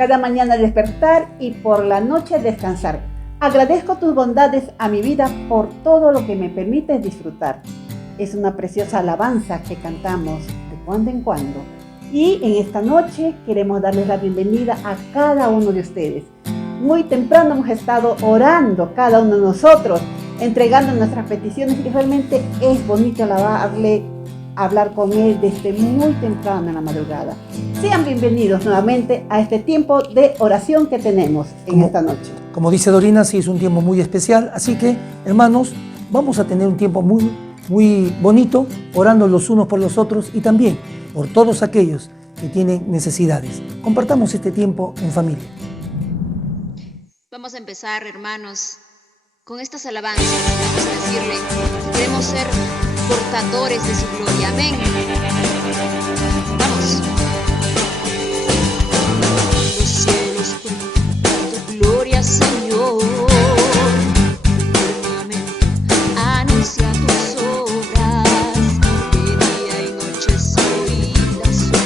cada mañana despertar y por la noche descansar. Agradezco tus bondades a mi vida por todo lo que me permites disfrutar. Es una preciosa alabanza que cantamos de cuando en cuando. Y en esta noche queremos darles la bienvenida a cada uno de ustedes. Muy temprano hemos estado orando cada uno de nosotros, entregando nuestras peticiones y realmente es bonito alabarle, hablar con Él desde muy temprano en la madrugada. Sean bienvenidos nuevamente a este tiempo de oración que tenemos en esta noche. Como dice Dorina, sí es un tiempo muy especial, así que hermanos, vamos a tener un tiempo muy bonito, orando los unos por los otros y también por todos aquellos que tienen necesidades. Compartamos este tiempo en familia. Vamos a empezar, hermanos, con estas alabanzas. Vamos a decirle que queremos ser portadores de su gloria. Amén. Vamos. Los cielos cuentan tu gloria, Señor. Anuncia tus obras, que día y noche oídas su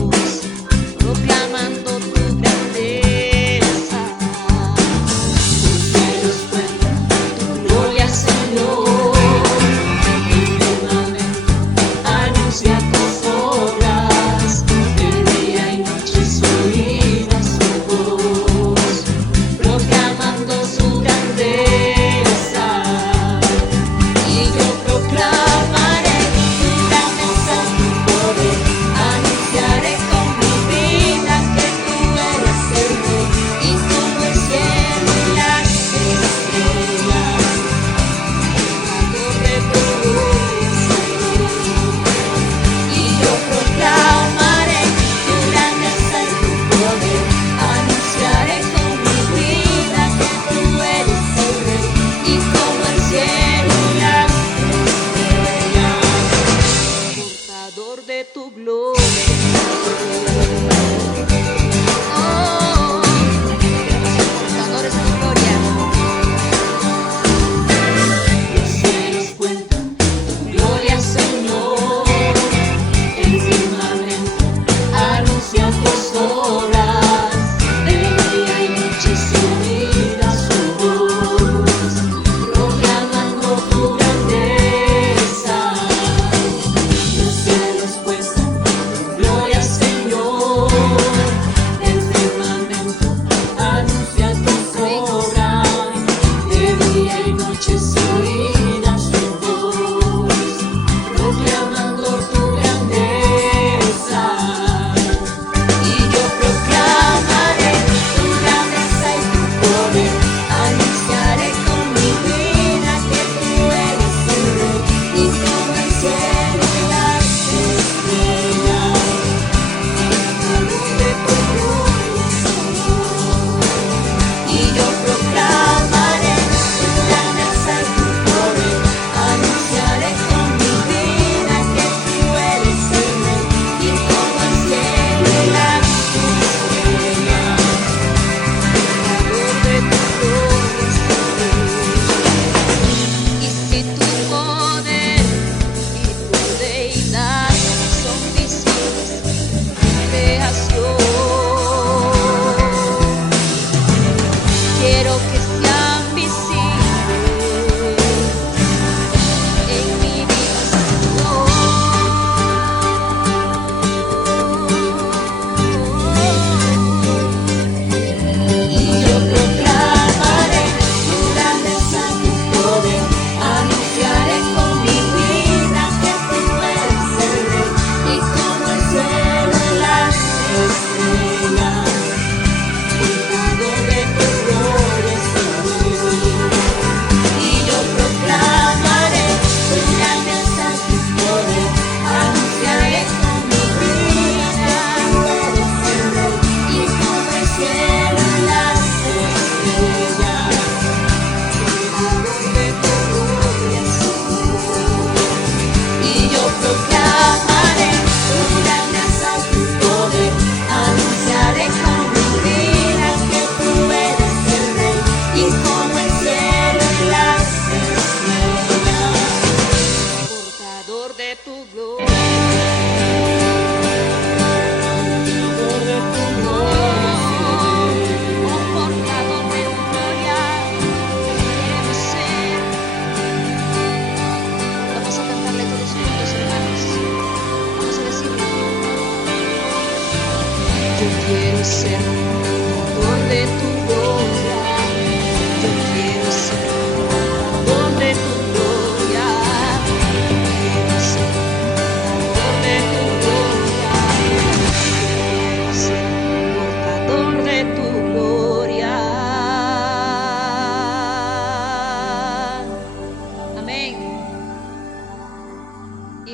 voz, proclamando tu grandeza. Los cielos cuentan tu gloria, Señor. Anuncia tus obras, que día y noche oídas su voz.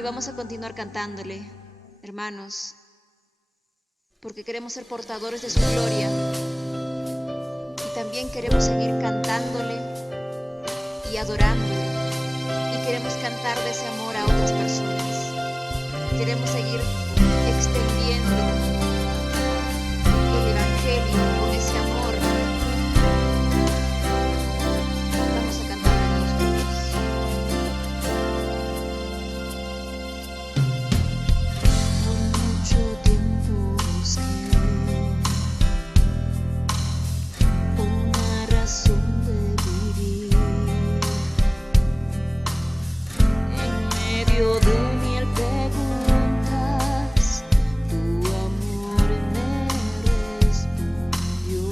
vamos a continuar cantándole, hermanos, porque queremos ser portadores de su gloria y también queremos seguir cantándole y adorándole, y queremos cantar de ese amor a otras personas. Queremos seguir extendiendo el evangelio con ese amor. Vamos a cantar todos juntos. Por mucho tiempo busqué una razón de vivir en medio de mil preguntas. Tu amor me respondió.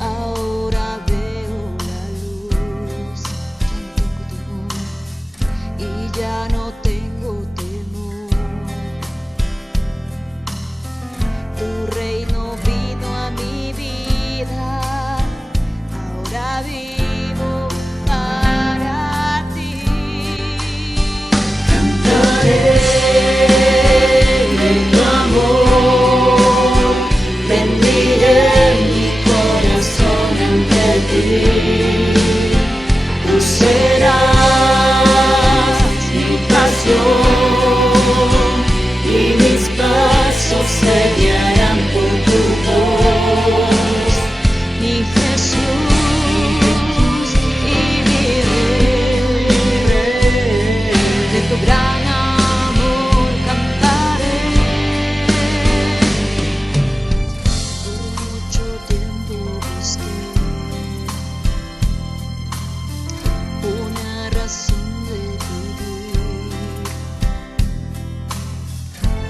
Ahora veo la luz, ya no tengo temor. Tu reino vino a mi vida, ahora vivo para ti. Cantaré de tu amor, bendiré mi corazón ante ti. Tú serás mi pasión y mis pasos se guiarán por tu voz, mi Jesús y mi Rey. De tu gran amor cantaré. Por mucho tiempo busqué una razón de vivir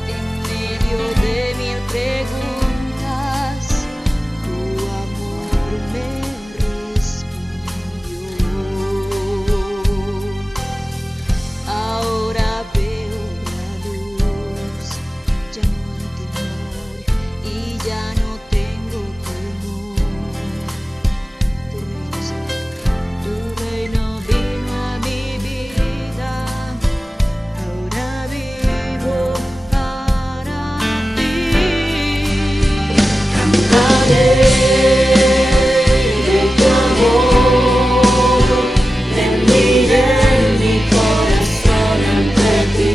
en medio de mil preguntas. Tu amor me respondió. Ahora veo la luz, ya no hay temor y ya no tengo temor. Tu reino vino a mi vida, ahora vivo para ti. Cantaré de tu amor, bendiré mi corazón ante ti.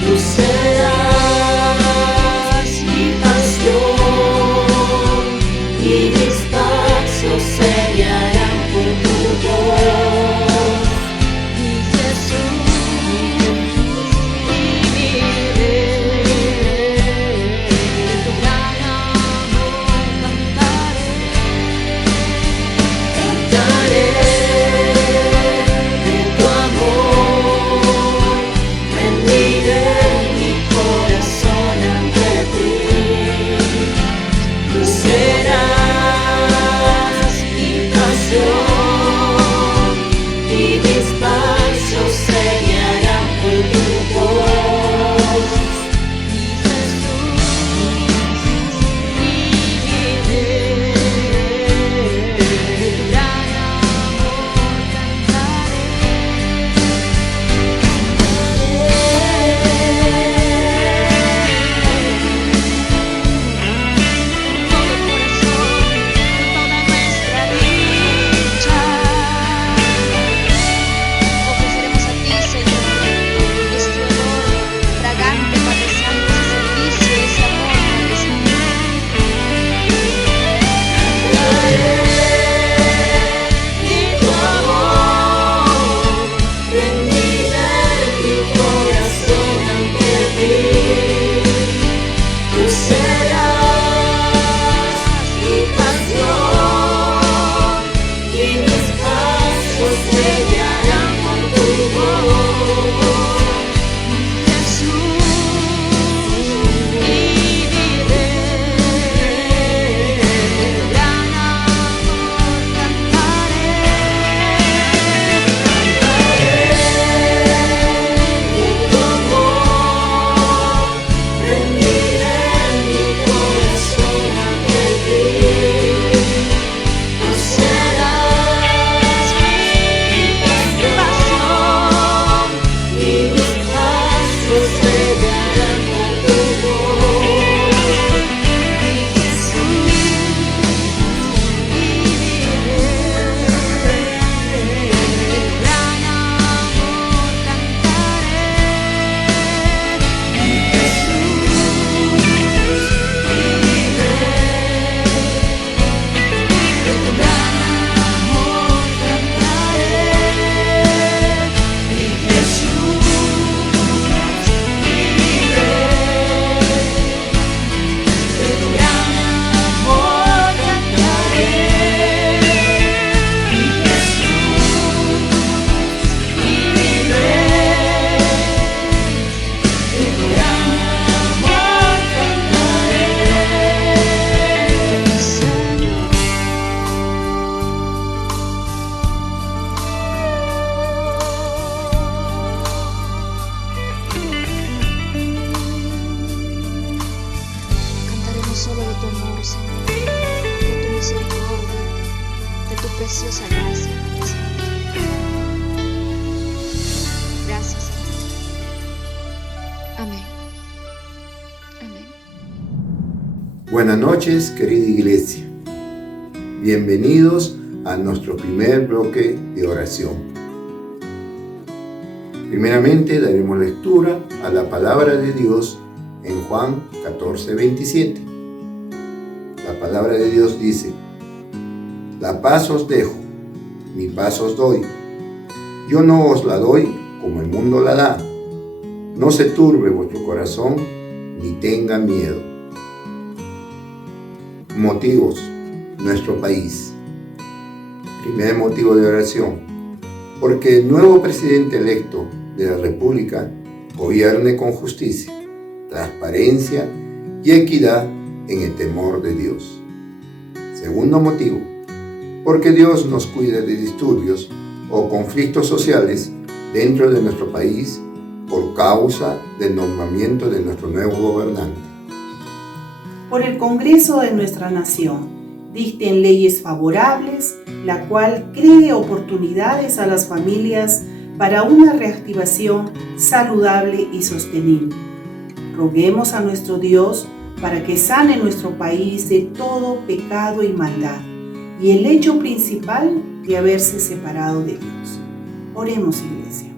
Tú serás mi pasión y mis pasos se guiarán por tu voz, mi Jesús y mi Rey. De tu gran amor cantaré. Cantaré de tu amor, bendiré mi corazón ante ti. Tú serás mi pasión preciosa gracia, Señor. Gracias, Señor. Amén. Amén. Buenas noches, querida iglesia. Bienvenidos a nuestro primer bloque de oración. Primeramente daremos lectura a la palabra de Dios en Juan 14:27. La palabra de Dios dice: La paz os dejo, mi paz os doy. Yo no os la doy como el mundo la da. No se turbe vuestro corazón, ni tenga miedo. Motivos: nuestro país. Primer motivo de oración: porque el nuevo presidente electo de la República gobierne con justicia, transparencia y equidad en el temor de Dios. Segundo motivo: porque Dios nos cuide de disturbios o conflictos sociales dentro de nuestro país por causa del nombramiento de nuestro nuevo gobernante. Por el Congreso de nuestra nación, dicten leyes favorables, la cual cree oportunidades a las familias para una reactivación saludable y sostenible. Roguemos a nuestro Dios para que sane nuestro país de todo pecado y maldad, y el hecho principal de haberse separado de Dios. Oremos, iglesia.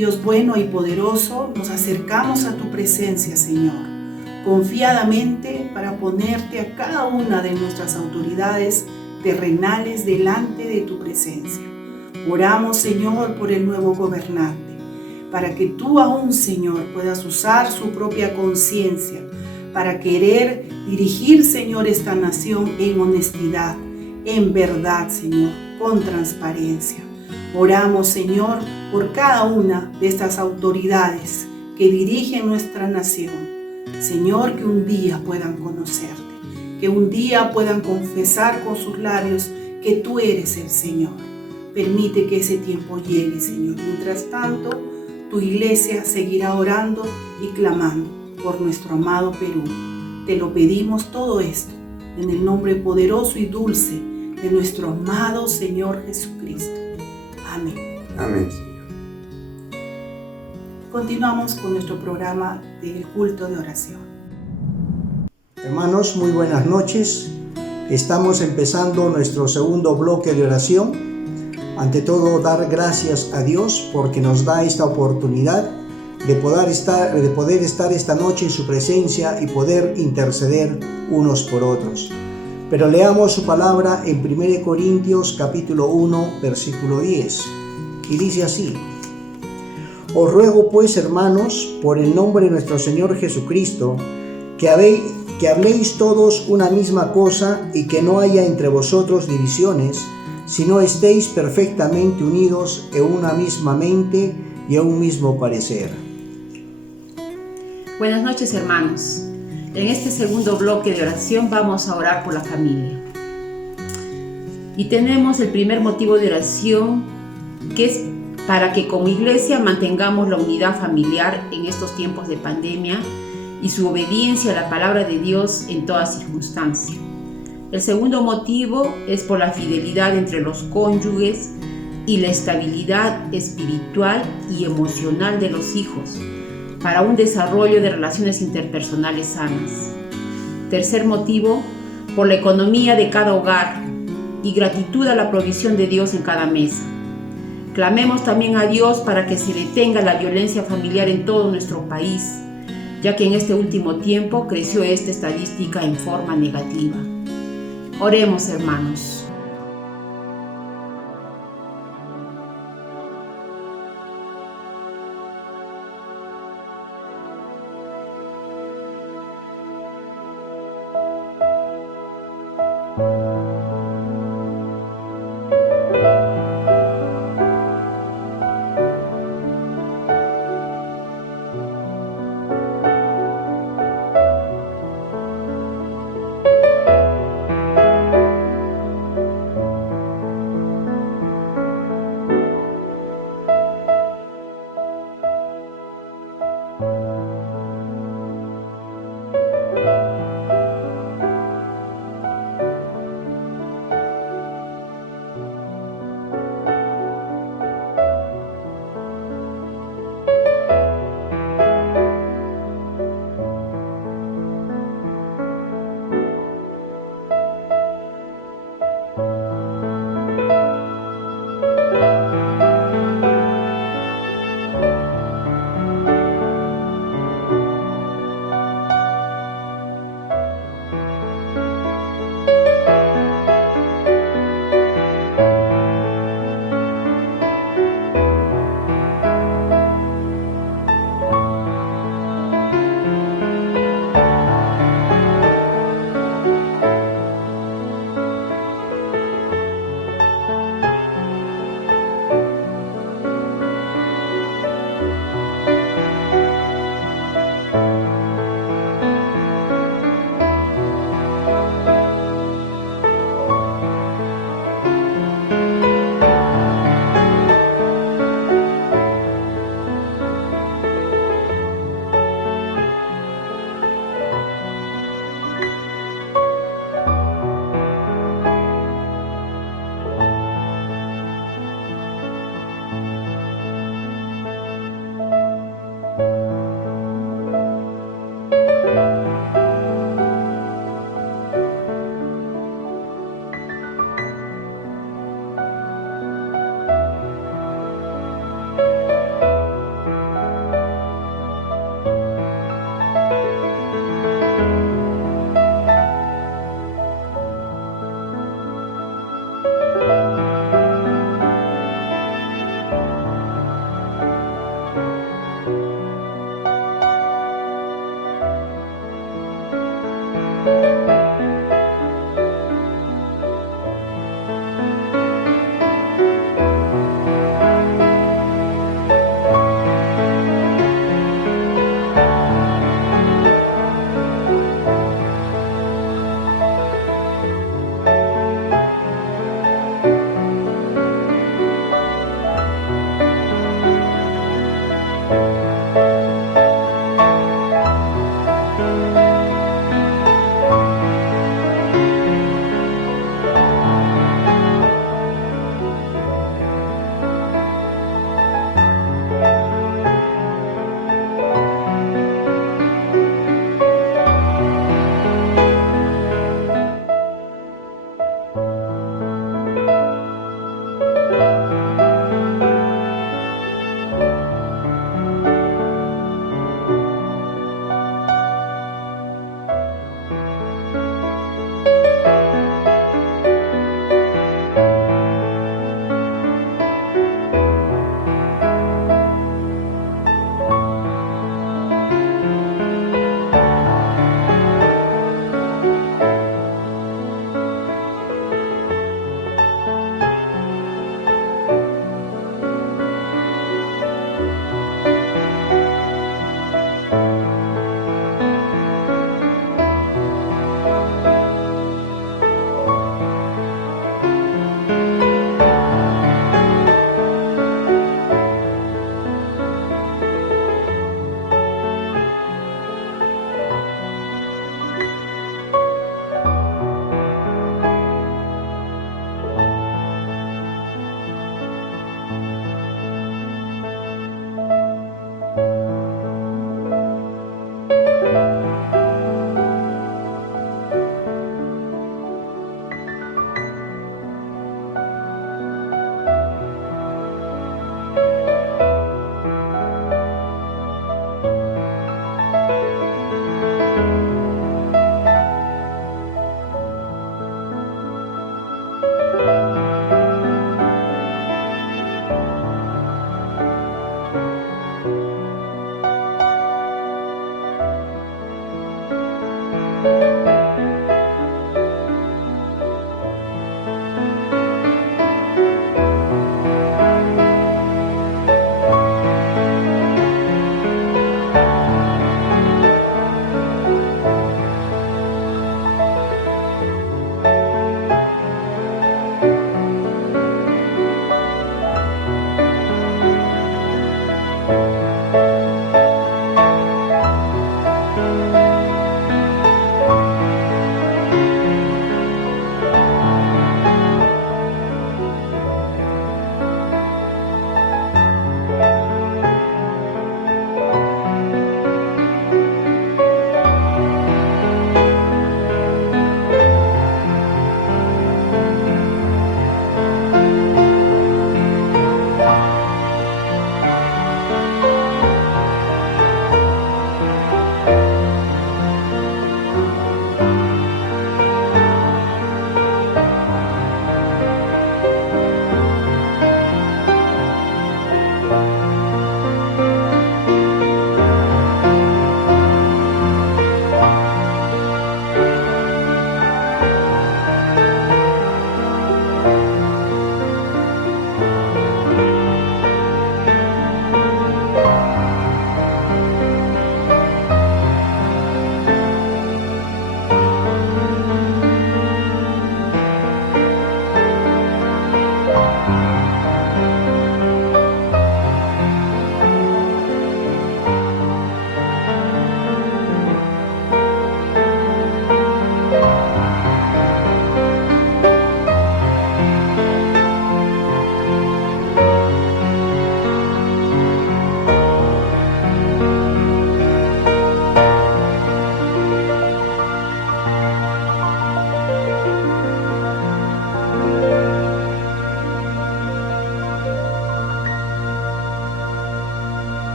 Dios bueno y poderoso, nos acercamos a tu presencia, Señor, confiadamente para ponerte a cada una de nuestras autoridades terrenales delante de tu presencia. Oramos, Señor, por el nuevo gobernante, para que tú aún, Señor, puedas usar su propia conciencia para querer dirigir, Señor, esta nación en honestidad, en verdad, Señor, con transparencia. Oramos, Señor, por cada una de estas autoridades que dirigen nuestra nación. Señor, que un día puedan conocerte, que un día puedan confesar con sus labios que tú eres el Señor. Permite que ese tiempo llegue, Señor. Mientras tanto, tu iglesia seguirá orando y clamando por nuestro amado Perú. Te lo pedimos todo esto en el nombre poderoso y dulce de nuestro amado Señor Jesucristo. Amén. Amén, Señor. Continuamos con nuestro programa del culto de oración. Hermanos, muy buenas noches. Estamos empezando nuestro segundo bloque de oración. Ante todo, dar gracias a Dios porque nos da esta oportunidad de poder estar esta noche en su presencia y poder interceder unos por otros. Pero leamos su palabra en 1 Corintios capítulo 1, versículo 10. Y dice así: Os ruego pues, hermanos, por el nombre de nuestro Señor Jesucristo, que habléis todos una misma cosa y que no haya entre vosotros divisiones, sino estéis perfectamente unidos en una misma mente y en un mismo parecer. Buenas noches, hermanos. En este segundo bloque de oración vamos a orar por la familia. Y tenemos el primer motivo de oración, que es para que como iglesia mantengamos la unidad familiar en estos tiempos de pandemia y su obediencia a la palabra de Dios en toda circunstancia. El segundo motivo es por la fidelidad entre los cónyuges y la estabilidad espiritual y emocional de los hijos, para un desarrollo de relaciones interpersonales sanas. Tercer motivo, por la economía de cada hogar y gratitud a la provisión de Dios en cada mesa. Clamemos también a Dios para que se detenga la violencia familiar en todo nuestro país, ya que en este último tiempo creció esta estadística en forma negativa. Oremos, hermanos.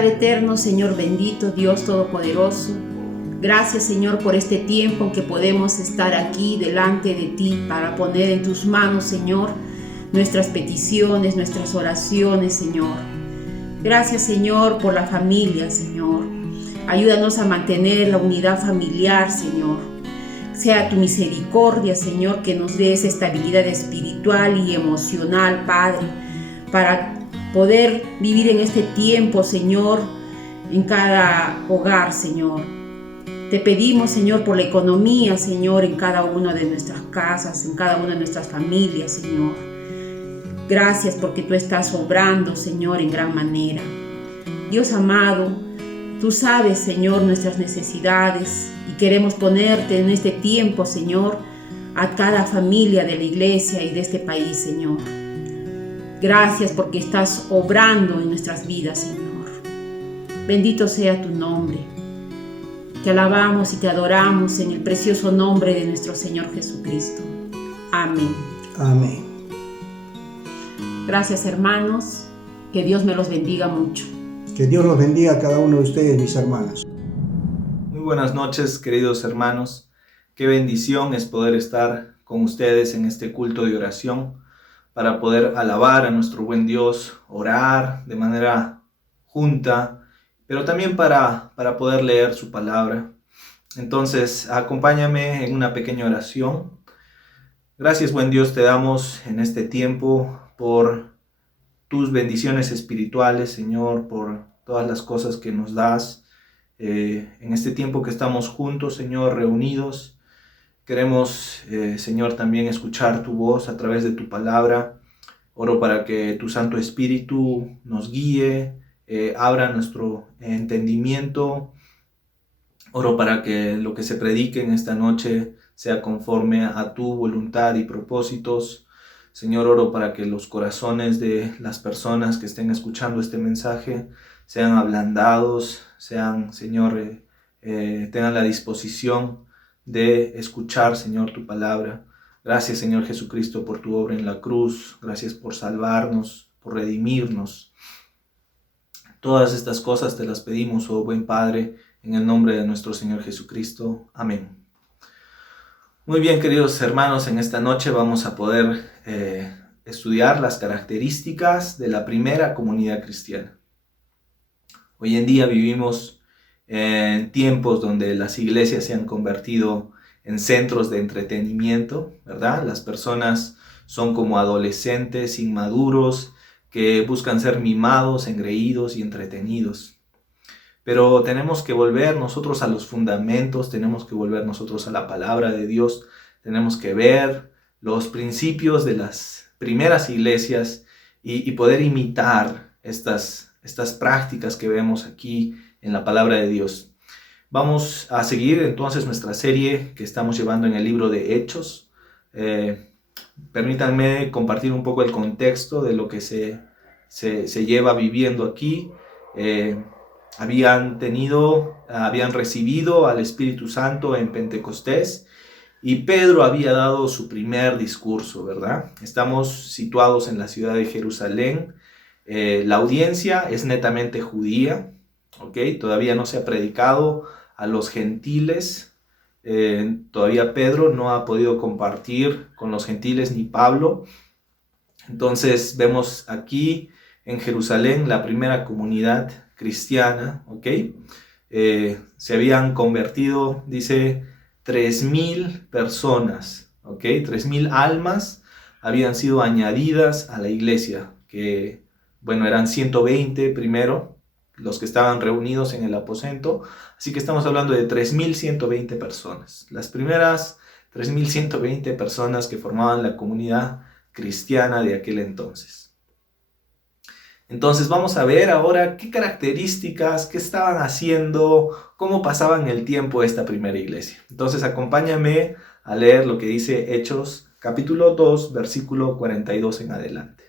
Padre eterno, Señor bendito, Dios todopoderoso, gracias, Señor, por este tiempo en que podemos estar aquí delante de ti para poner en tus manos, Señor, nuestras peticiones, nuestras oraciones, Señor. Gracias, Señor, por la familia, Señor. Ayúdanos a mantener la unidad familiar, Señor. Sea tu misericordia, Señor, que nos dé esa estabilidad espiritual y emocional, Padre, para poder vivir en este tiempo, Señor, en cada hogar, Señor. Te pedimos, Señor, por la economía, Señor, en cada una de nuestras casas, en cada una de nuestras familias, Señor. Gracias porque tú estás obrando, Señor, en gran manera. Dios amado, tú sabes, Señor, nuestras necesidades y queremos ponerte en este tiempo, Señor, a cada familia de la iglesia y de este país, Señor. Gracias porque estás obrando en nuestras vidas, Señor. Bendito sea tu nombre. Te alabamos y te adoramos en el precioso nombre de nuestro Señor Jesucristo. Amén. Amén. Gracias, hermanos. Que Dios me los bendiga mucho. Que Dios los bendiga a cada uno de ustedes, mis hermanos. Muy buenas noches, queridos hermanos. Qué bendición es poder estar con ustedes en este culto de oración para poder alabar a nuestro buen Dios, orar de manera junta, pero también para poder leer su palabra. Entonces, acompáñame en una pequeña oración. Gracias, buen Dios, te damos en este tiempo por tus bendiciones espirituales, Señor, por todas las cosas que nos das. En este tiempo que estamos juntos, Señor, reunidos, queremos, Señor, también escuchar tu voz a través de tu palabra. Oro para que tu Santo Espíritu nos guíe, abra nuestro entendimiento. Oro para que lo que se predique en esta noche sea conforme a tu voluntad y propósitos. Señor, oro para que los corazones de las personas que estén escuchando este mensaje sean ablandados, sean, Señor, tengan la disposición de escuchar, Señor, tu palabra. Gracias, Señor Jesucristo, por tu obra en la cruz. Gracias por salvarnos, por redimirnos. Todas estas cosas te las pedimos, oh buen Padre, en el nombre de nuestro Señor Jesucristo. Amén. Muy bien, queridos hermanos, en esta noche vamos a poder estudiar las características de la primera comunidad cristiana. Hoy en día vivimos en tiempos donde las iglesias se han convertido en centros de entretenimiento, ¿verdad? Las personas son como adolescentes inmaduros que buscan ser mimados, engreídos y entretenidos. Pero tenemos que volver nosotros a los fundamentos, tenemos que volver nosotros a la palabra de Dios, tenemos que ver los principios de las primeras iglesias y poder imitar estas prácticas que vemos aquí en la palabra de Dios. Vamos a seguir entonces nuestra serie que estamos llevando en el libro de Hechos. Permítanme compartir un poco el contexto de lo que se lleva viviendo aquí. Habían recibido al Espíritu Santo en Pentecostés y Pedro había dado su primer discurso, ¿verdad? Estamos situados en la ciudad de Jerusalén. La audiencia es netamente judía, ¿ok? Todavía no se ha predicado a los gentiles. Todavía Pedro no ha podido compartir con los gentiles ni Pablo. Entonces vemos aquí en Jerusalén la primera comunidad cristiana, ¿ok? Se habían convertido, dice, 3,000 personas, ¿ok? 3,000 almas habían sido añadidas a la iglesia, que, bueno, eran 120 primero, los que estaban reunidos en el aposento, así que estamos hablando de 3,120 personas. Las primeras 3,120 personas que formaban la comunidad cristiana de aquel entonces. Entonces vamos a ver ahora qué características, qué estaban haciendo, cómo pasaban el tiempo esta primera iglesia. Entonces acompáñame a leer lo que dice Hechos capítulo 2, versículo 42 en adelante.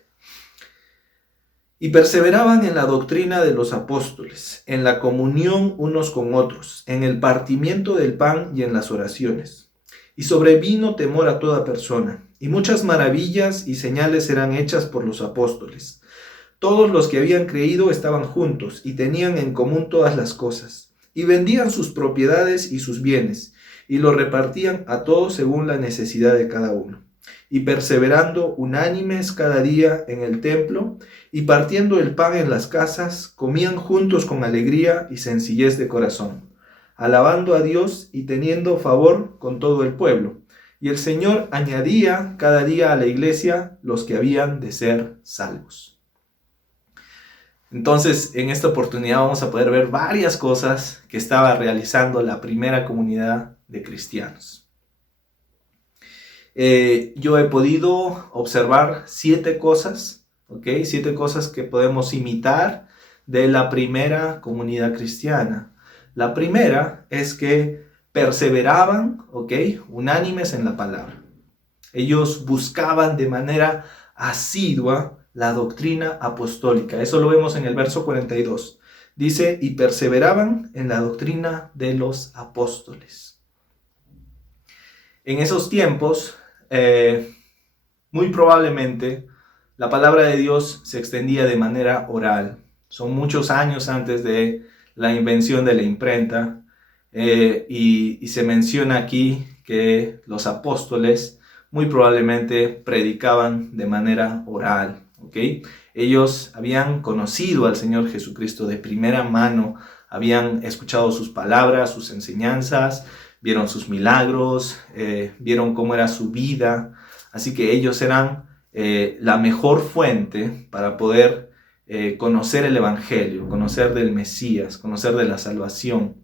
Y perseveraban en la doctrina de los apóstoles, en la comunión unos con otros, en el partimiento del pan y en las oraciones. Y sobrevino temor a toda persona, y muchas maravillas y señales eran hechas por los apóstoles. Todos los que habían creído estaban juntos y tenían en común todas las cosas, y vendían sus propiedades y sus bienes, y los repartían a todos según la necesidad de cada uno. Y perseverando unánimes cada día en el templo, y partiendo el pan en las casas, comían juntos con alegría y sencillez de corazón, alabando a Dios y teniendo favor con todo el pueblo. Y el Señor añadía cada día a la iglesia los que habían de ser salvos. Entonces, en esta oportunidad vamos a poder ver varias cosas que estaba realizando la primera comunidad de cristianos. Yo he podido observar 7 cosas, ¿ok? 7 cosas que podemos imitar de la primera comunidad cristiana. La primera es que perseveraban, ¿ok? Unánimes en la palabra. Ellos buscaban de manera asidua la doctrina apostólica. Eso lo vemos en el verso 42. Dice, y perseveraban en la doctrina de los apóstoles. En esos tiempos, muy probablemente, la palabra de Dios se extendía de manera oral. Son muchos años antes de la invención de la imprenta, y se menciona aquí que los apóstoles muy probablemente predicaban de manera oral. ¿Okay? Ellos habían conocido al Señor Jesucristo de primera mano, habían escuchado sus palabras, sus enseñanzas, vieron sus milagros, vieron cómo era su vida. Así que ellos eran la mejor fuente para poder conocer el Evangelio, conocer del Mesías, conocer de la salvación,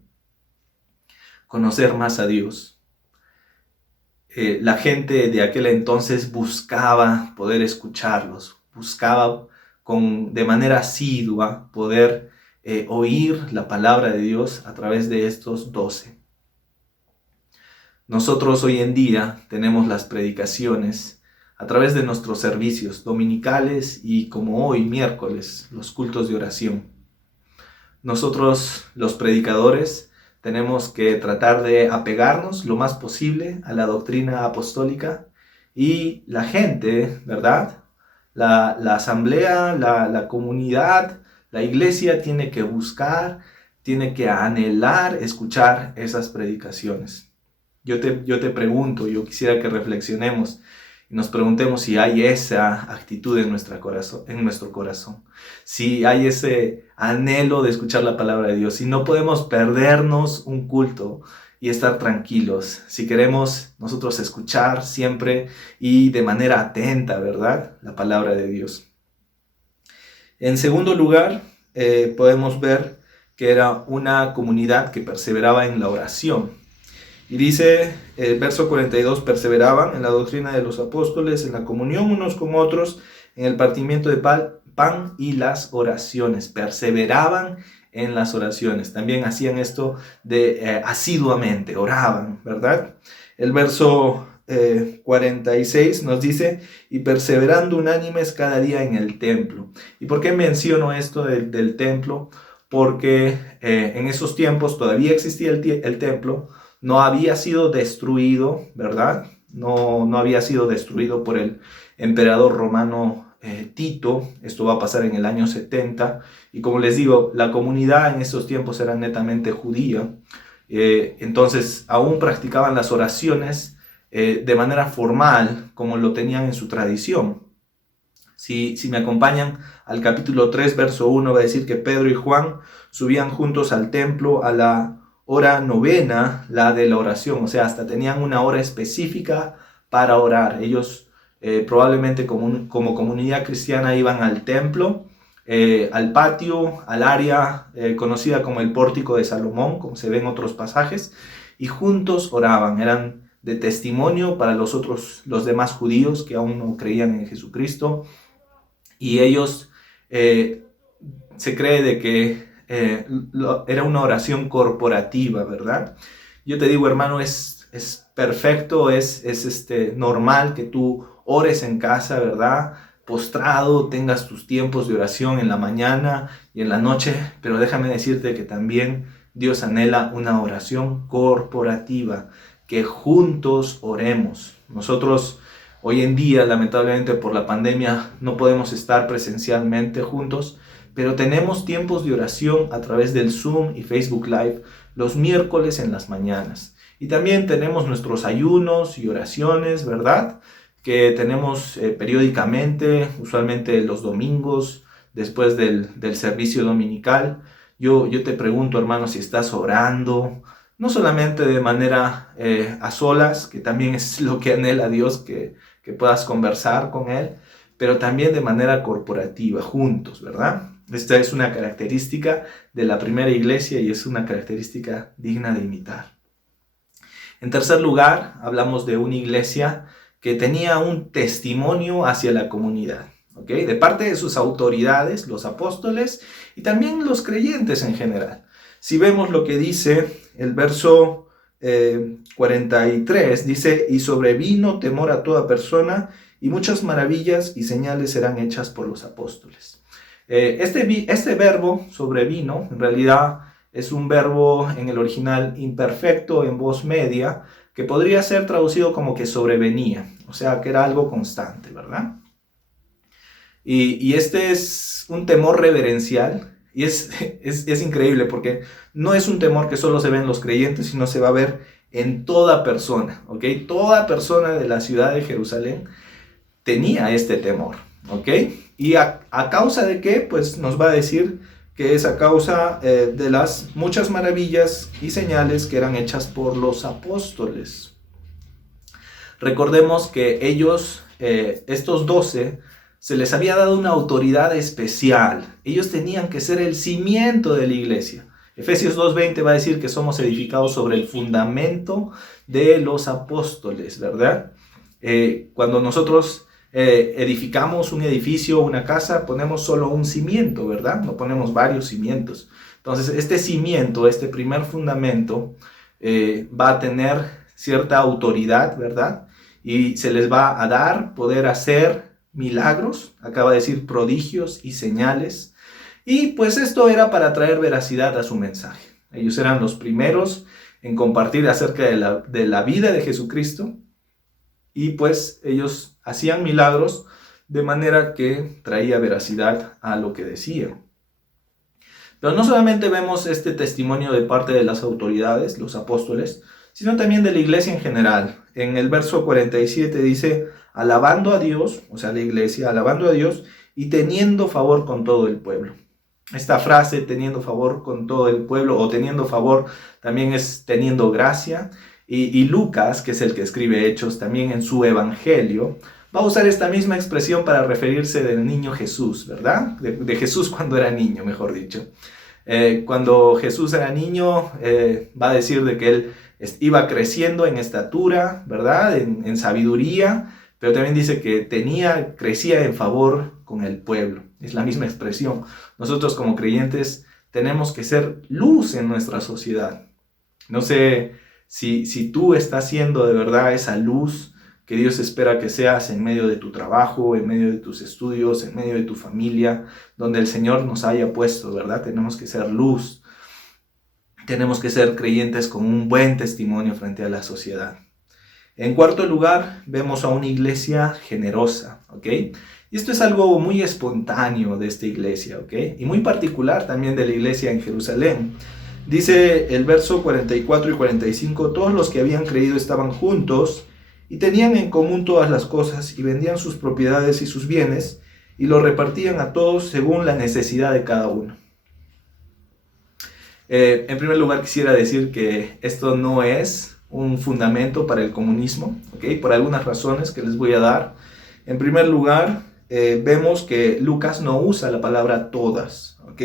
conocer más a Dios. La gente de aquel entonces buscaba poder escucharlos, buscaba de manera asidua poder oír la palabra de Dios a través de estos 12. Nosotros hoy en día tenemos las predicaciones a través de nuestros servicios dominicales y, como hoy, miércoles, los cultos de oración. Nosotros, los predicadores, tenemos que tratar de apegarnos lo más posible a la doctrina apostólica, y la gente, ¿verdad? La asamblea, la comunidad, la iglesia tiene que buscar, tiene que anhelar escuchar esas predicaciones. Yo te pregunto, yo quisiera que reflexionemos y nos preguntemos si hay esa actitud en nuestro corazón, si hay ese anhelo de escuchar la palabra de Dios, si no podemos perdernos un culto y estar tranquilos, si queremos nosotros escuchar siempre y de manera atenta, ¿verdad?, la palabra de Dios. En segundo lugar, podemos ver que era una comunidad que perseveraba en la oración. Y dice el verso 42, perseveraban en la doctrina de los apóstoles, en la comunión unos con otros, en el partimiento de pan y las oraciones. Perseveraban en las oraciones. También hacían esto asiduamente, oraban, ¿verdad? El verso 46 nos dice, y perseverando unánimes cada día en el templo. ¿Y por qué menciono esto del templo? Porque en esos tiempos todavía existía el templo. No había sido destruido, ¿verdad? No había sido destruido por el emperador romano Tito. Esto va a pasar en el año 70. Y como les digo, la comunidad en esos tiempos era netamente judía. Entonces aún practicaban las oraciones de manera formal, como lo tenían en su tradición. Si me acompañan al capítulo 3, verso 1, va a decir que Pedro y Juan subían juntos al templo a la hora novena, la de la oración, o sea, hasta tenían una hora específica para orar. Ellos probablemente como comunidad cristiana iban al templo, al patio, al área conocida como el pórtico de Salomón, como se ve en otros pasajes, y juntos oraban. Eran de testimonio para los demás judíos que aún no creían en Jesucristo, y ellos se cree de que era una oración corporativa, ¿verdad? Yo te digo, hermano, es perfecto, es normal que tú ores en casa, ¿verdad? Postrado, tengas tus tiempos de oración en la mañana y en la noche, pero déjame decirte que también Dios anhela una oración corporativa, que juntos oremos. Nosotros Hoy en día, lamentablemente, por la pandemia, no podemos estar presencialmente juntos, pero tenemos tiempos de oración a través del Zoom y Facebook Live los miércoles en las mañanas. Y también tenemos nuestros ayunos y oraciones, ¿verdad? Que tenemos periódicamente, usualmente los domingos, después del servicio dominical. Yo te pregunto, hermano, si estás orando, no solamente de manera a solas, que también es lo que anhela Dios, que puedas conversar con Él, pero también de manera corporativa, juntos, ¿verdad? Esta es una característica de la primera iglesia y es una característica digna de imitar. En tercer lugar, hablamos de una iglesia que tenía un testimonio hacia la comunidad, ¿ok? De parte de sus autoridades, los apóstoles y también los creyentes en general. Si vemos lo que dice el verso 43, dice, y sobrevino temor a toda persona y muchas maravillas y señales serán hechas por los apóstoles. Este verbo sobrevino en realidad es un verbo en el original imperfecto en voz media que podría ser traducido como que sobrevenía, o sea que era algo constante, ¿verdad? Y este es un temor reverencial y es increíble porque no es un temor que solo se ve en los creyentes, sino se va a ver en toda persona, ¿ok? Toda persona de la ciudad de Jerusalén tenía este temor, ¿ok? ¿Y a causa de qué? Pues nos va a decir que es a causa de las muchas maravillas y señales que eran hechas por los apóstoles. Recordemos que ellos, estos 12, se les había dado una autoridad especial. Ellos tenían que ser el cimiento de la iglesia. Efesios 2:20 va a decir que somos edificados sobre el fundamento de los apóstoles, ¿verdad? Cuando nosotros edificamos un edificio o una casa, ponemos solo un cimiento, ¿verdad? No ponemos varios cimientos. Entonces, este cimiento, este primer fundamento, va a tener cierta autoridad, ¿verdad? Y se les va a dar poder hacer milagros, acaba de decir prodigios y señales. Y pues esto era para traer veracidad a su mensaje. Ellos eran los primeros en compartir acerca de la vida de Jesucristo. Y pues ellos hacían milagros de manera que traía veracidad a lo que decían. Pero no solamente vemos este testimonio de parte de las autoridades, los apóstoles, sino también de la iglesia en general. En el verso 47 dice, alabando a Dios, o sea, la iglesia, alabando a Dios y teniendo favor con todo el pueblo. Esta frase, teniendo favor con todo el pueblo, o teniendo favor, también es teniendo gracia. Y Lucas, que es el que escribe Hechos, también en su evangelio, va a usar esta misma expresión para referirse del niño Jesús, ¿verdad? De Jesús cuando era niño, mejor dicho. Cuando Jesús era niño, va a decir de que él iba creciendo en estatura, ¿verdad? En sabiduría, pero también dice que crecía en favor con el pueblo. Es la misma expresión. Nosotros como creyentes tenemos que ser luz en nuestra sociedad. No sé si tú estás siendo de verdad esa luz que Dios espera que seas en medio de tu trabajo, en medio de tus estudios, en medio de tu familia, donde el Señor nos haya puesto, ¿verdad? Tenemos que ser luz. Tenemos que ser creyentes con un buen testimonio frente a la sociedad. En cuarto lugar, vemos a una iglesia generosa, ¿ok? Y esto es algo muy espontáneo de esta iglesia, ¿ok? Y muy particular también de la iglesia en Jerusalén. Dice el verso 44 y 45, todos los que habían creído estaban juntos y tenían en común todas las cosas y vendían sus propiedades y sus bienes y lo repartían a todos según la necesidad de cada uno. En primer lugar quisiera decir que esto no es un fundamento para el comunismo, ¿ok? Por algunas razones que les voy a dar. En primer lugar, vemos que Lucas no usa la palabra todas, ¿ok?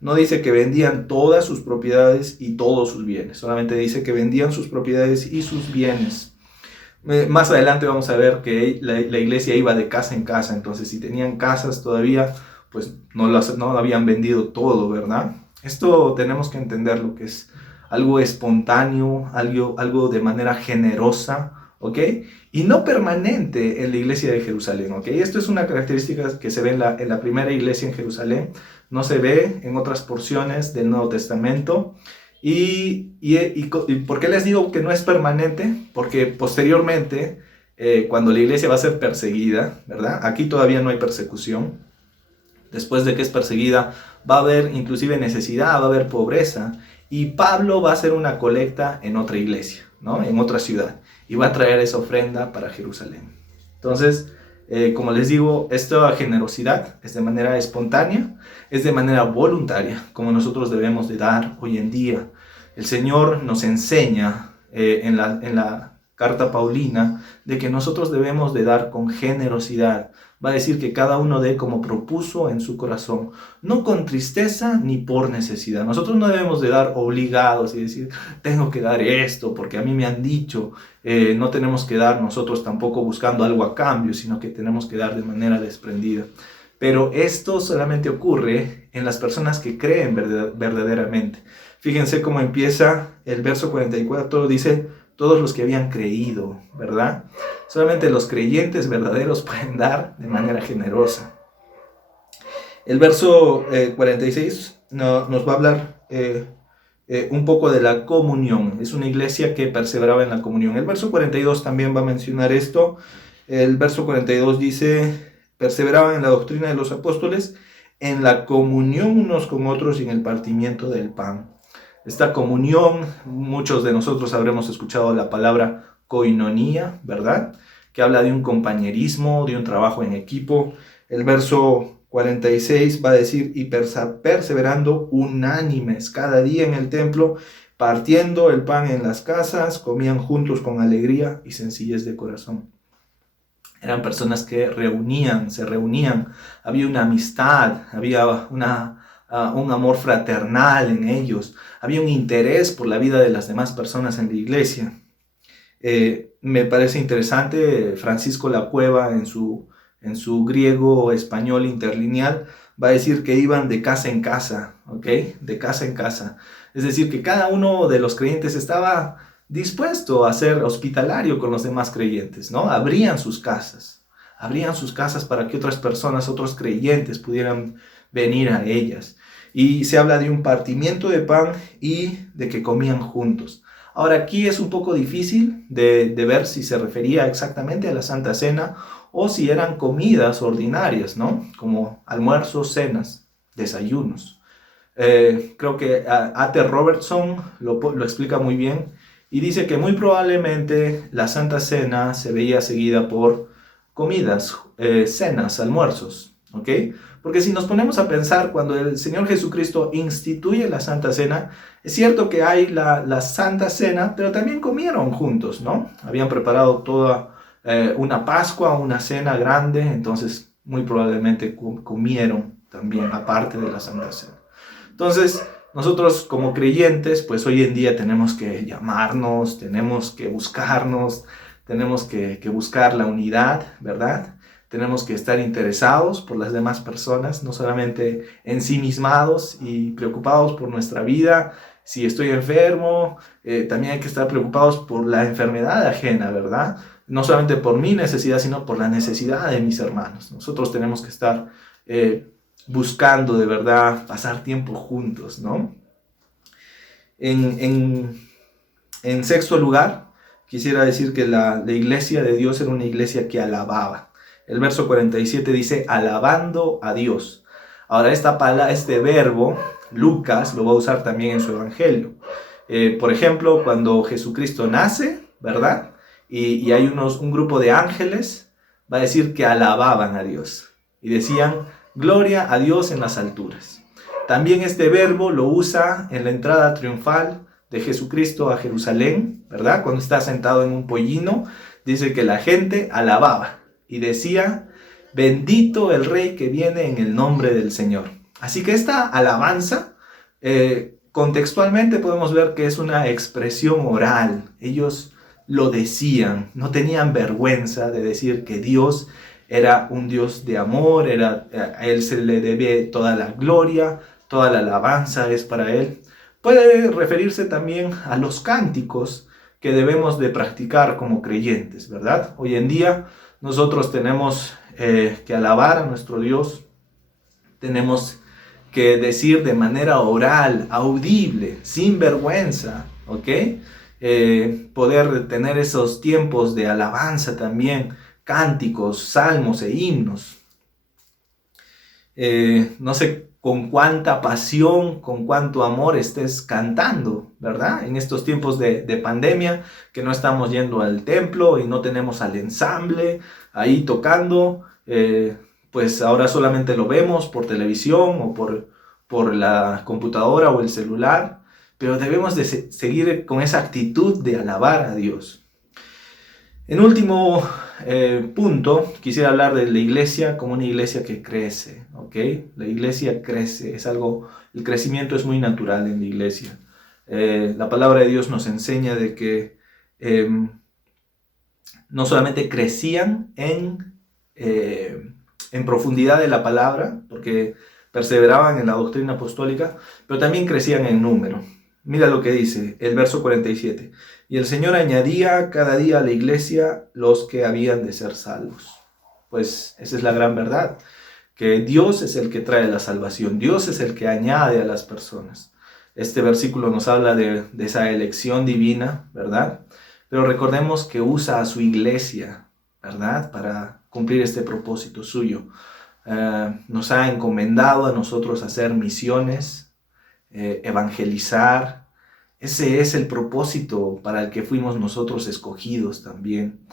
No dice que vendían todas sus propiedades y todos sus bienes, solamente dice que vendían sus propiedades y sus bienes. Más adelante vamos a ver que la iglesia iba de casa en casa, entonces si tenían casas todavía, pues no habían vendido todo, ¿verdad? Esto tenemos que entender lo que es algo espontáneo, algo de manera generosa, ¿ok? Y no permanente en la iglesia de Jerusalén, ¿ok? Esto es una característica que se ve en la primera iglesia en Jerusalén, no se ve en otras porciones del Nuevo Testamento. ¿Y por qué les digo que no es permanente? Porque posteriormente cuando la iglesia va a ser perseguida, ¿verdad? Aquí todavía no hay persecución. Después de que es perseguida, va a haber inclusive necesidad, va a haber pobreza. Y Pablo va a hacer una colecta en otra iglesia, ¿no? En otra ciudad. Y va a traer esa ofrenda para Jerusalén. Entonces, como les digo, esta generosidad es de manera espontánea, es de manera voluntaria, como nosotros debemos de dar hoy en día. El Señor nos enseña en la carta paulina de que nosotros debemos de dar con generosidad. Va a decir que cada uno dé como propuso en su corazón, no con tristeza ni por necesidad. Nosotros no debemos de dar obligados y decir, tengo que dar esto porque a mí me han dicho. No tenemos que dar nosotros tampoco buscando algo a cambio, sino que tenemos que dar de manera desprendida. Pero esto solamente ocurre en las personas que creen verdaderamente. Fíjense cómo empieza el verso 44, dice, todos los que habían creído, ¿verdad? Solamente los creyentes verdaderos pueden dar de manera generosa. El verso 46 nos va a hablar un poco de la comunión. Es una iglesia que perseveraba en la comunión. El verso 42 también va a mencionar esto. El verso 42 dice, perseveraban en la doctrina de los apóstoles, en la comunión unos con otros y en el partimiento del pan. Esta comunión, muchos de nosotros habremos escuchado la palabra koinonía, ¿verdad? Que habla de un compañerismo, de un trabajo en equipo. El verso 46 va a decir, y perseverando unánimes cada día en el templo, partiendo el pan en las casas, comían juntos con alegría y sencillez de corazón. Eran personas que se reunían, había una amistad, había un amor fraternal en ellos, había un interés por la vida de las demás personas en la iglesia. Me parece interesante, Francisco Lacueva en su griego español interlineal va a decir que iban de casa en casa, ¿ok? De casa en casa. Es decir, que cada uno de los creyentes estaba dispuesto a ser hospitalario con los demás creyentes, ¿no? Abrían sus casas para que otras personas, otros creyentes pudieran venir a ellas. Y se habla de un partimiento de pan y de que comían juntos. Ahora aquí es un poco difícil de ver si se refería exactamente a la Santa Cena o si eran comidas ordinarias, ¿no? Como almuerzos, cenas, desayunos. Creo que A.T. Robertson lo explica muy bien y dice que muy probablemente la Santa Cena se veía seguida por comidas, cenas, almuerzos, ¿ok? Porque si nos ponemos a pensar, cuando el Señor Jesucristo instituye la Santa Cena, es cierto que hay la Santa Cena, pero también comieron juntos, ¿no? Habían preparado toda una Pascua, una cena grande, entonces muy probablemente comieron también, aparte de la Santa Cena. Entonces, nosotros como creyentes, pues hoy en día tenemos que llamarnos, tenemos que buscarnos, tenemos que buscar la unidad, ¿verdad? Tenemos que estar interesados por las demás personas, no solamente ensimismados y preocupados por nuestra vida. Si estoy enfermo, también hay que estar preocupados por la enfermedad ajena, ¿verdad? No solamente por mi necesidad, sino por la necesidad de mis hermanos. Nosotros tenemos que estar buscando de verdad pasar tiempo juntos, ¿no? En sexto lugar, quisiera decir que la iglesia de Dios era una iglesia que alababa. El verso 47 dice, alabando a Dios. Ahora este verbo, Lucas lo va a usar también en su evangelio. Por ejemplo, cuando Jesucristo nace, ¿verdad? Y hay un grupo de ángeles, va a decir que alababan a Dios. Y decían, gloria a Dios en las alturas. También este verbo lo usa en la entrada triunfal de Jesucristo a Jerusalén, ¿verdad? Cuando está sentado en un pollino, dice que la gente alababa. Y decía, bendito el Rey que viene en el nombre del Señor. Así que esta alabanza, contextualmente podemos ver que es una expresión oral. Ellos lo decían, no tenían vergüenza de decir que Dios era un Dios de amor, a Él se le debe toda la gloria, toda la alabanza es para Él. Puede referirse también a los cánticos que debemos de practicar como creyentes, ¿verdad? Hoy en día nosotros tenemos que alabar a nuestro Dios, tenemos que decir de manera oral, audible, sin vergüenza, ¿ok? poder tener esos tiempos de alabanza también, cánticos, salmos e himnos. No sé con cuánta pasión, con cuánto amor estés cantando, ¿verdad? En estos tiempos de pandemia, que no estamos yendo al templo y no tenemos al ensamble ahí tocando, pues ahora solamente lo vemos por televisión o por la computadora o el celular, pero debemos de seguir con esa actitud de alabar a Dios. En último punto, quisiera hablar de la iglesia como una iglesia que crece, ¿ok? La iglesia crece, el crecimiento es muy natural en la iglesia. La palabra de Dios nos enseña de que no solamente crecían en profundidad de la palabra, porque perseveraban en la doctrina apostólica, pero también crecían en número. Mira lo que dice el verso 47. Y el Señor añadía cada día a la iglesia los que habían de ser salvos. Pues esa es la gran verdad, que Dios es el que trae la salvación, Dios es el que añade a las personas. Este versículo nos habla de esa elección divina, ¿verdad? Pero recordemos que usa a su iglesia, ¿verdad? Para cumplir este propósito suyo. Nos ha encomendado a nosotros hacer misiones, evangelizar. Ese es el propósito para el que fuimos nosotros escogidos también.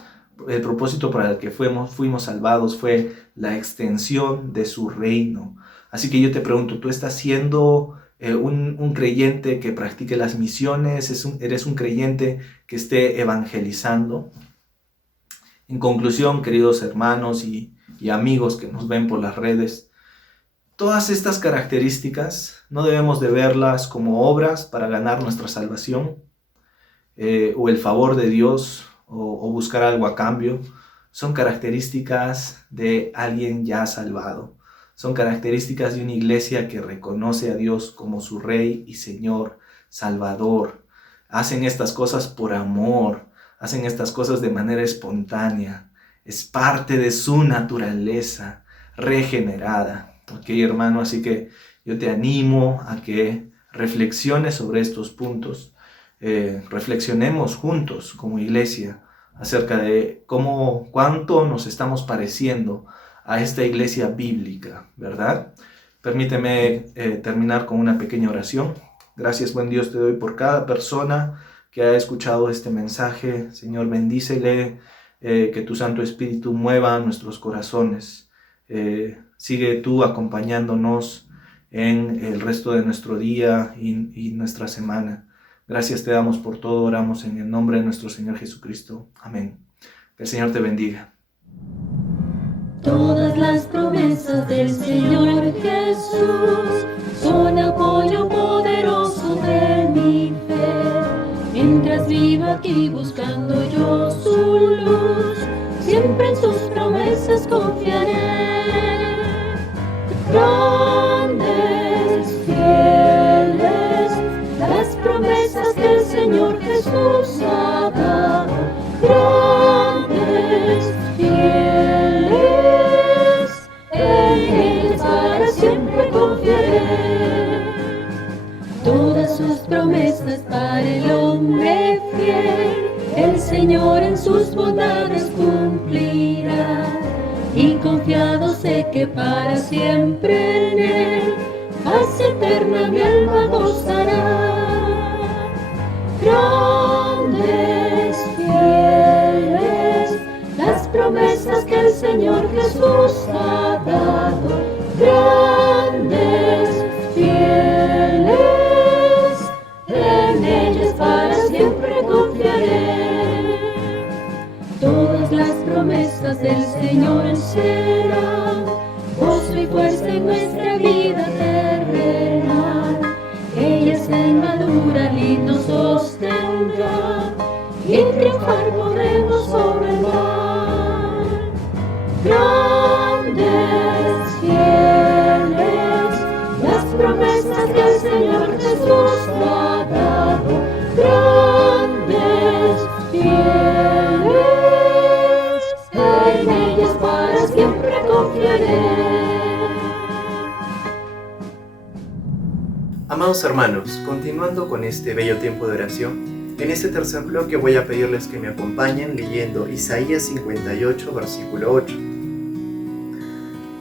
El propósito para el que fuimos salvados fue la extensión de su reino. Así que yo te pregunto, ¿tú estás siendo un creyente que practique las misiones? ¿Eres un creyente que esté evangelizando? En conclusión, queridos hermanos y amigos que nos ven por las redes, todas estas características no debemos de verlas como obras para ganar nuestra salvación o el favor de Dios o buscar algo a cambio. Son características de alguien ya salvado. Son características de una iglesia que reconoce a Dios como su Rey y Señor, Salvador. Hacen estas cosas por amor, hacen estas cosas de manera espontánea. Es parte de su naturaleza regenerada. Ok, hermano, así que yo te animo a que reflexiones sobre estos puntos. Reflexionemos juntos como iglesia acerca de cuánto nos estamos pareciendo a esta iglesia bíblica, ¿verdad? Permíteme terminar con una pequeña oración. Gracias, buen Dios, te doy por cada persona que ha escuchado este mensaje. Señor, bendícele, que tu Santo Espíritu mueva nuestros corazones. Sigue tú acompañándonos en el resto de nuestro día y nuestra semana. Gracias te damos por todo, oramos en el nombre de nuestro Señor Jesucristo. Amén. Que el Señor te bendiga. Todas las promesas del Señor Jesús son apoyo poderoso de mi fe. Mientras viva aquí buscando yo su luz, siempre en sus promesas confiaré. Grandes, fieles, las promesas que el Señor Jesús ha dado. Grandes, fieles, en ellas para siempre confiaré. Todas sus promesas para el hombre fiel, el Señor en sus bondades cumplirá. Y confiado sé que para siempre en Él, paz eterna mi alma gozará. Grandes, fieles, las promesas que el Señor Jesús ha dado. Grandes, fieles, en ellas para siempre confiaré. Todas las promesas del Señor serán gozo y fuerza en nuestra vida terrenal. Ellas en madura nos sostendrán y triunfar podremos sobre el mal. Grandes, fieles, las promesas que el Señor Jesús ha dado. Grandes, fieles, en ellas para siempre confiaré. Amados hermanos, continuando con este bello tiempo de oración, En este tercer bloque voy a pedirles que me acompañen leyendo Isaías 58, versículo 8.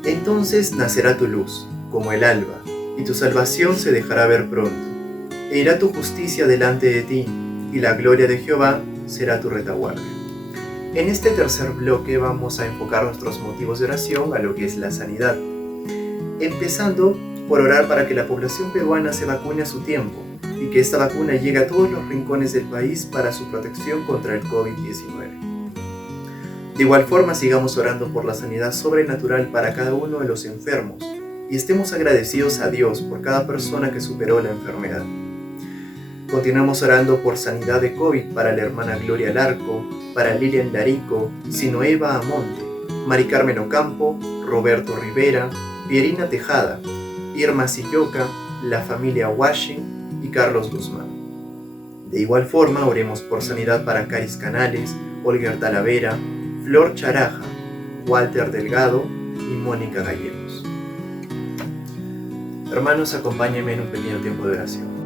Entonces nacerá tu luz, como el alba, y tu salvación se dejará ver pronto. E irá tu justicia delante de ti, y la gloria de Jehová será tu retaguardia. En este tercer bloque vamos a enfocar nuestros motivos de oración a lo que es la sanidad, empezando por orar para que la población peruana se vacune a su tiempo y que esta vacuna llegue a todos los rincones del país para su protección contra el COVID-19. De igual forma, sigamos orando por la sanidad sobrenatural para cada uno de los enfermos y estemos agradecidos a Dios por cada persona que superó la enfermedad. Continuamos orando por sanidad de COVID para la hermana Gloria Larco, para Lilian Larico, Sinoeva Amonte, Mari Carmen Ocampo, Roberto Rivera, Pierina Tejada, Irma Silloca, la familia Washing y Carlos Guzmán. De igual forma, oremos por sanidad para Caris Canales, Olga Talavera, Flor Charaja, Walter Delgado y Mónica Gallegos. Hermanos, acompáñenme en un pequeño tiempo de oración.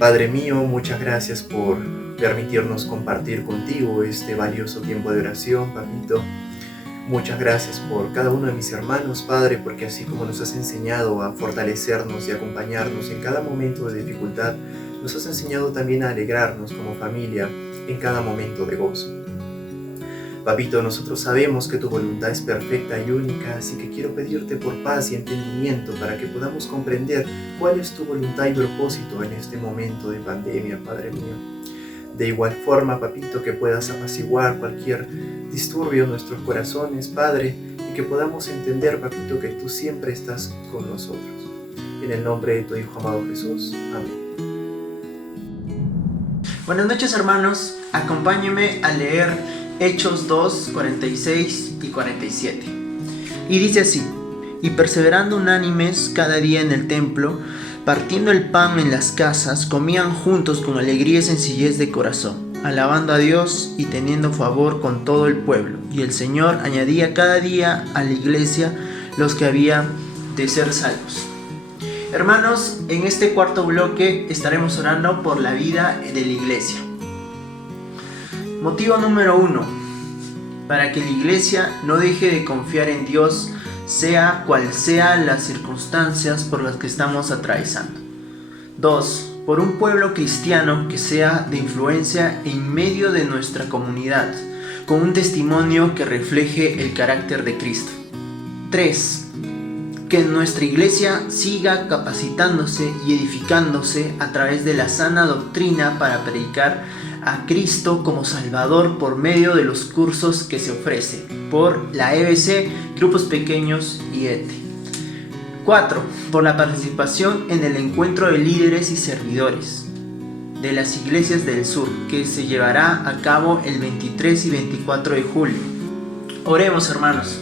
Padre mío, muchas gracias por permitirnos compartir contigo este valioso tiempo de oración, papito. Muchas gracias por cada uno de mis hermanos, Padre, porque así como nos has enseñado a fortalecernos y acompañarnos en cada momento de dificultad, nos has enseñado también a alegrarnos como familia en cada momento de gozo. Papito, nosotros sabemos que tu voluntad es perfecta y única, así que quiero pedirte por paz y entendimiento para que podamos comprender cuál es tu voluntad y propósito en este momento de pandemia, Padre mío. De igual forma, papito, que puedas apaciguar cualquier disturbio en nuestros corazones, Padre, y que podamos entender, papito, que tú siempre estás con nosotros. En el nombre de tu Hijo amado Jesús. Amén. Buenas noches, hermanos. Acompáñenme a leer Hechos 2, 46 y 47. Y dice así: y perseverando unánimes cada día en el templo, partiendo el pan en las casas, comían juntos con alegría y sencillez de corazón, alabando a Dios y teniendo favor con todo el pueblo. Y el Señor añadía cada día a la iglesia los que habían de ser salvos. Hermanos, en este cuarto bloque estaremos orando por la vida de la iglesia. Motivo número 1. Para que la iglesia no deje de confiar en Dios, sea cual sean las circunstancias por las que estamos atravesando. 2. Por un pueblo cristiano que sea de influencia en medio de nuestra comunidad, con un testimonio que refleje el carácter de Cristo. 3. Que nuestra iglesia siga capacitándose y edificándose a través de la sana doctrina para predicar a Cristo como Salvador por medio de los cursos que se ofrece por la EBC, grupos pequeños y ETE. 4. Por la participación en el encuentro de líderes y servidores de las iglesias del sur, que se llevará a cabo el 23 y 24 de julio. Oremos, hermanos.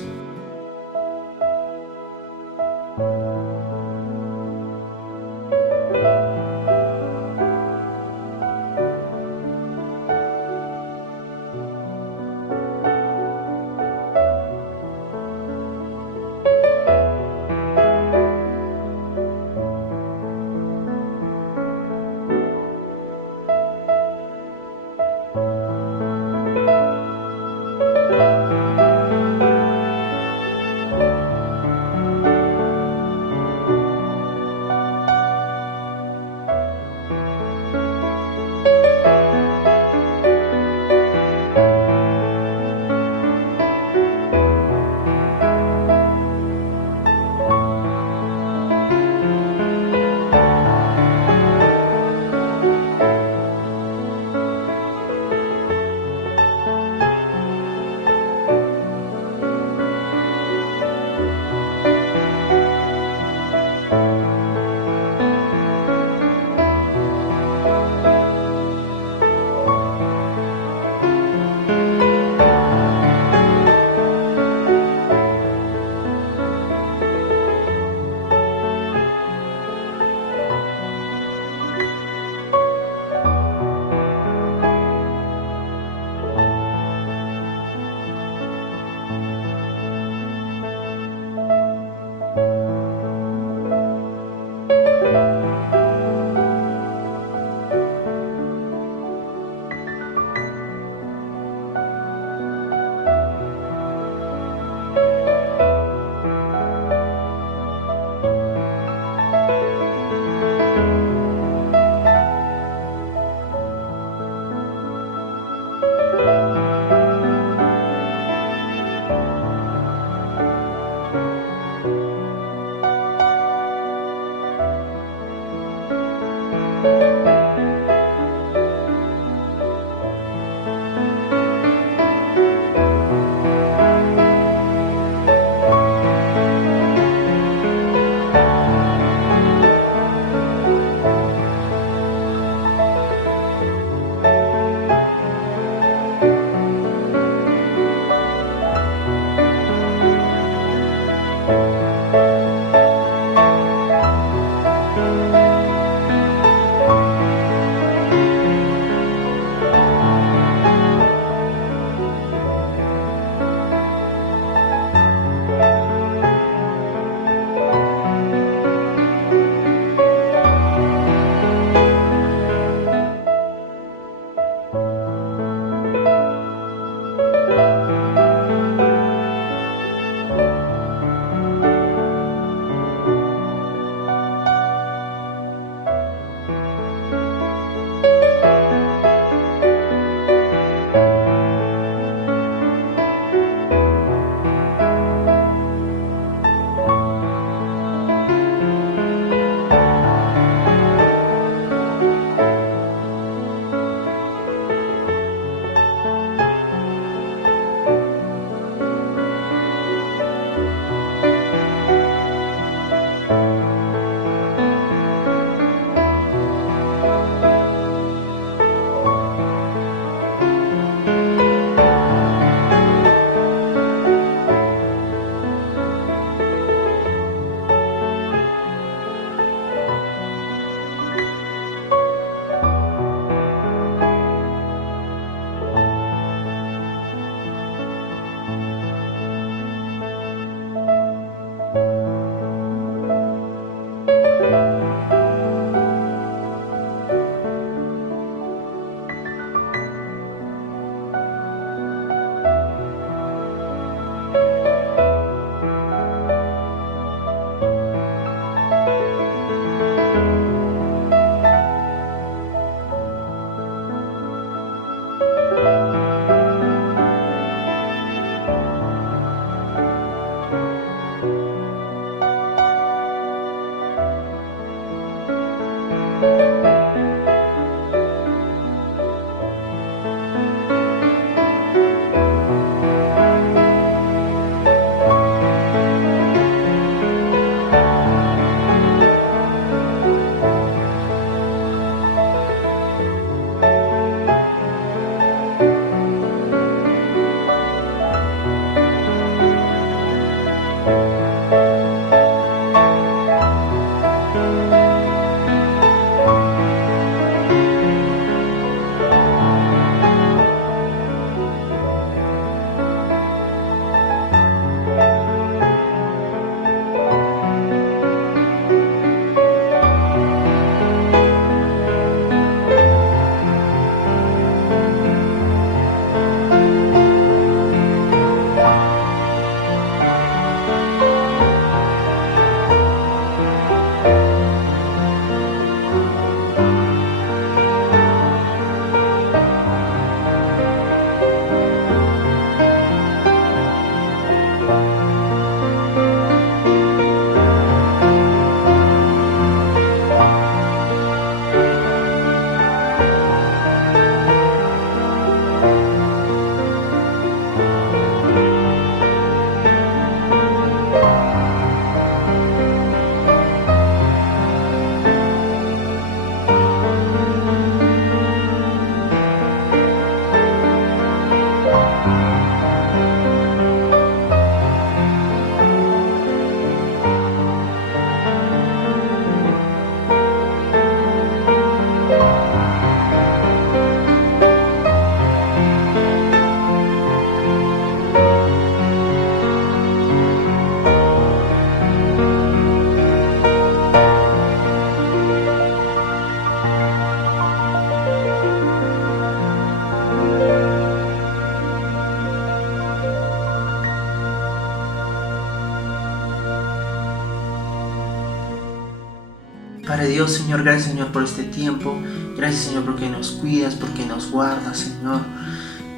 de Dios, Señor, gracias, Señor, por este tiempo. Gracias, Señor, porque nos cuidas, porque nos guardas, Señor.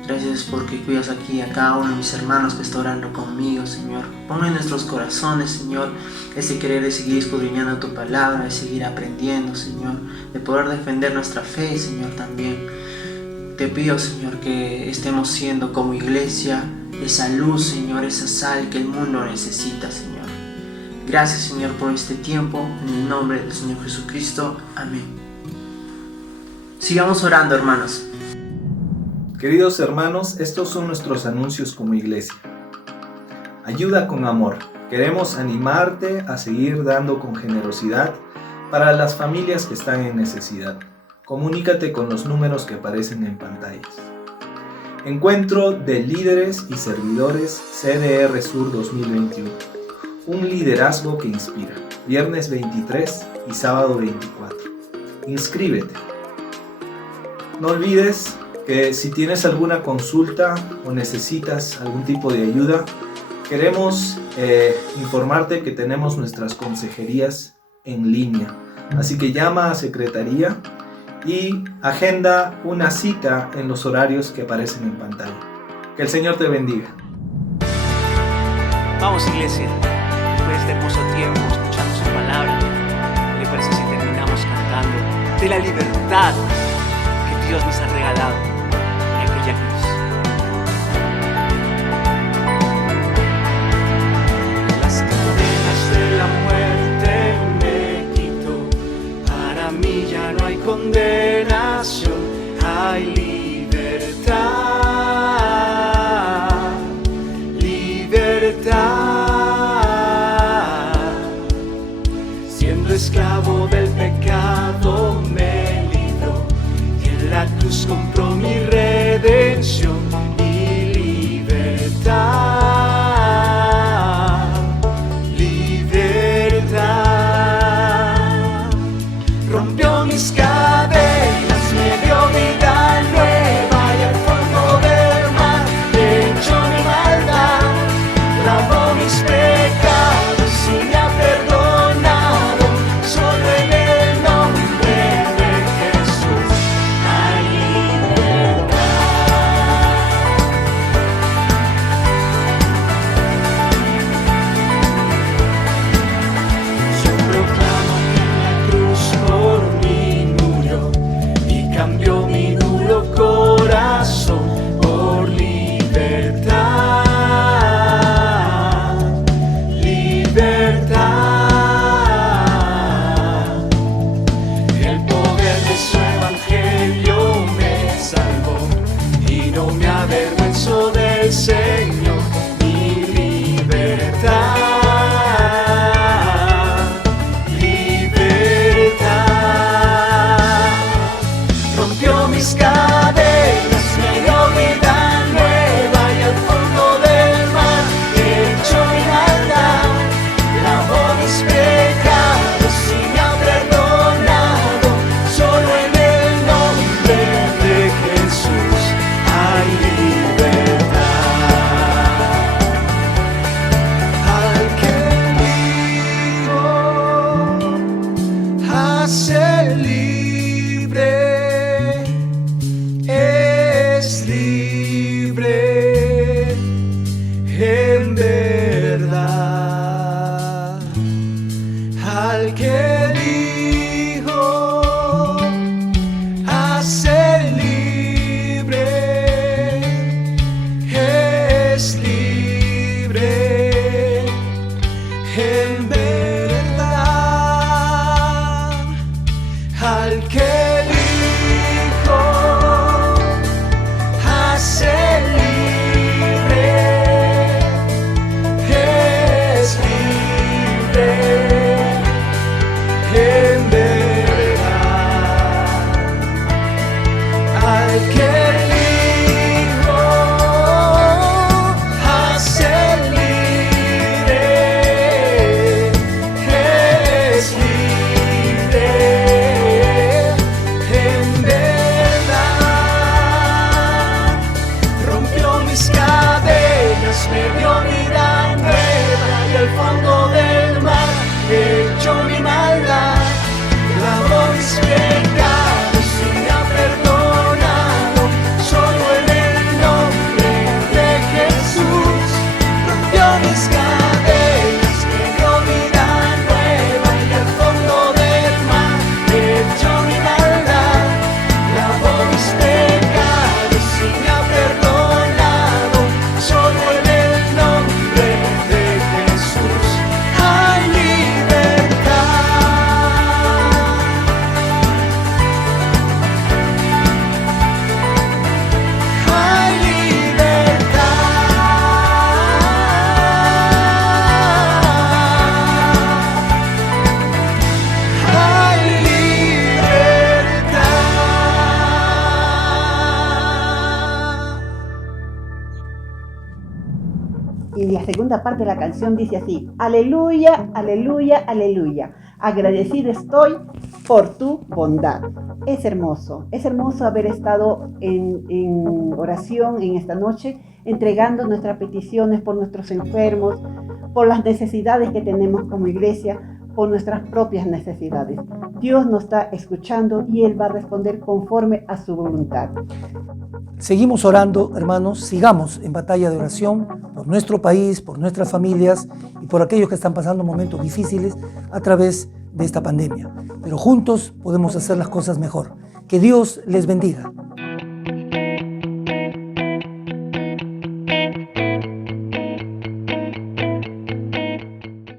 Gracias porque cuidas aquí a cada uno de mis hermanos que está orando conmigo, Señor. Pon en nuestros corazones, Señor, ese querer de seguir escudriñando tu palabra, de seguir aprendiendo, Señor, de poder defender nuestra fe, Señor, también. Te pido, Señor, que estemos siendo como iglesia esa luz, Señor, esa sal que el mundo necesita, Señor. Gracias, Señor, por este tiempo. En el nombre del Señor Jesucristo. Amén. Sigamos orando, hermanos. Queridos hermanos, estos son nuestros anuncios como iglesia. Ayuda con amor. Queremos animarte a seguir dando con generosidad para las familias que están en necesidad. Comunícate con los números que aparecen en pantallas. Encuentro de líderes y servidores CDR Sur 2021. Un liderazgo que inspira. Viernes 23 y sábado 24. Inscríbete. No olvides que si tienes alguna consulta o necesitas algún tipo de ayuda, queremos informarte que tenemos nuestras consejerías en línea. Así que llama a secretaría y agenda una cita en los horarios que aparecen en pantalla. Que el Señor te bendiga. Vamos, iglesia, después de este hermoso tiempo escuchando su palabra, ¿qué le parece si terminamos cantando de la libertad que Dios nos ha regalado en aquella cruz? Las cadenas de la muerte me quitó, para mí ya no hay condenación, hay libertad, siendo esclavo del pecado me libró, y en la cruz compró mi redención y libertad, rompió mis cadenas, me dio vida nueva y al fondo del mar echó mi maldad, lavó mis pecados y me ha perdonado, solo en el nombre de Jesús hay libertad. Y la segunda parte de la canción dice así: aleluya, aleluya, aleluya. Agradecido estoy por tu bondad. Es hermoso haber estado en oración en esta noche, entregando nuestras peticiones por nuestros enfermos, por las necesidades que tenemos como iglesia, por nuestras propias necesidades. Dios nos está escuchando y Él va a responder conforme a su voluntad. Seguimos orando, hermanos, sigamos en batalla de oración por nuestro país, por nuestras familias y por aquellos que están pasando momentos difíciles a través de esta pandemia. Pero juntos podemos hacer las cosas mejor. Que Dios les bendiga.